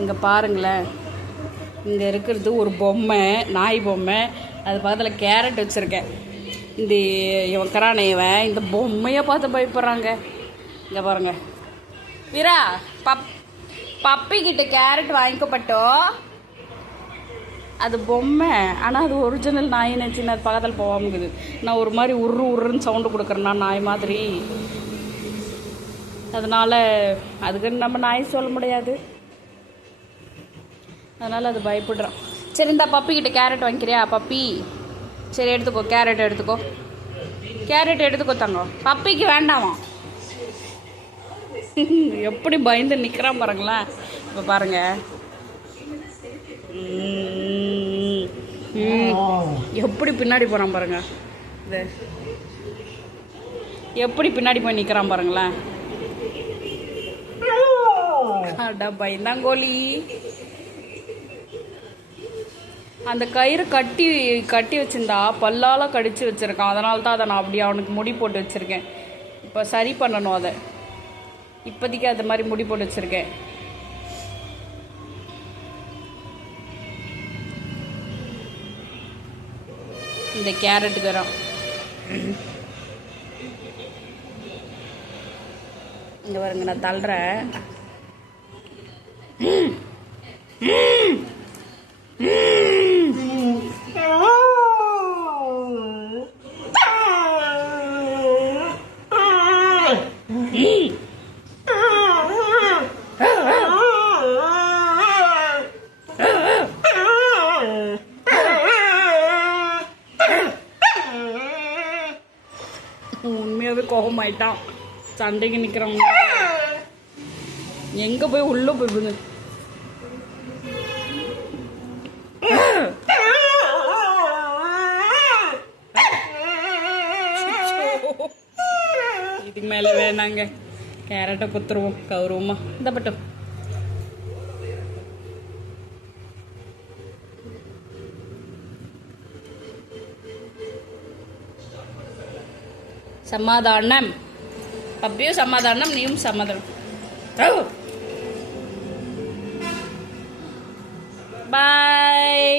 இங்கே பாருங்களேன், இங்கே இருக்கிறது ஒரு பொம்மை, நாய் பொம்மை. அது பக்கத்தில் கேரட் வச்சுருக்கேன். இந்த இவன் கரானே இவன் இந்த பொம்மையை பார்த்து பயப்படுறாங்க. இங்கே பாருங்க, வீரா பப்பிக்கிட்ட கேரட் வாங்கிக்கப்பட்டோ. அது பொம்மை, ஆனால் அது ஒரிஜினல் நாய் நினச்சின்னு அது பக்கத்தில் போகாமக்குது. நான் ஒரு மாதிரி உருன்னு சவுண்டு கொடுக்குறேன்னா நாய் மாதிரி. அதனால் அதுக்குன்னு நம்ம நாய் சொல்ல முடியாது. அதனால் அது பயப்படுறான். சரி, இந்த பப்பிக்கிட்ட கேரட் வாங்கிக்கிறியா பப்பி? சரி எடுத்துக்கோ, கேரட் எடுத்துக்கோ, கேரட் எடுத்துக்கோ தங்க. பப்பிக்கு வேண்டாமா? எப்படி பயந்து நிற்கிறான் பாருங்களேன். இப்போ பாருங்க, எப்படி பின்னாடி போகிறான் பாருங்க. இது எப்படி பின்னாடி போய் நிற்கிறான் பாருங்களேன். அடா பயந்தாங்கோலி. அந்த கயிறு கட்டி வச்சிருந்தா பல்லால் கடிச்சு வச்சுருக்கான். அதனால தான் அதை நான் அப்படியே அவனுக்கு முடி போட்டு வச்சுருக்கேன். இப்போ சரி பண்ணணும் அதை. இப்போதைக்கு அது மாதிரி முடி போட்டு வச்சுருக்கேன். இந்த கேரட்டுக்கு வரோம். இங்கே பாருங்க, நான் தள்ளுறேன். உண்மையாகவே கோபமாயிட்டான். சண்டைக்கு நிற்கிறவங்க எங்கே போய் உள்ளே போயிடுது. இதுக்கு மேலே வேணாங்க, கேரட்டை குத்துருவோம் கௌரவமா. இந்த பட்டம் சமாதானம். பப்பியும் சமாதானம், நீயும் சமாதானம். பாய்.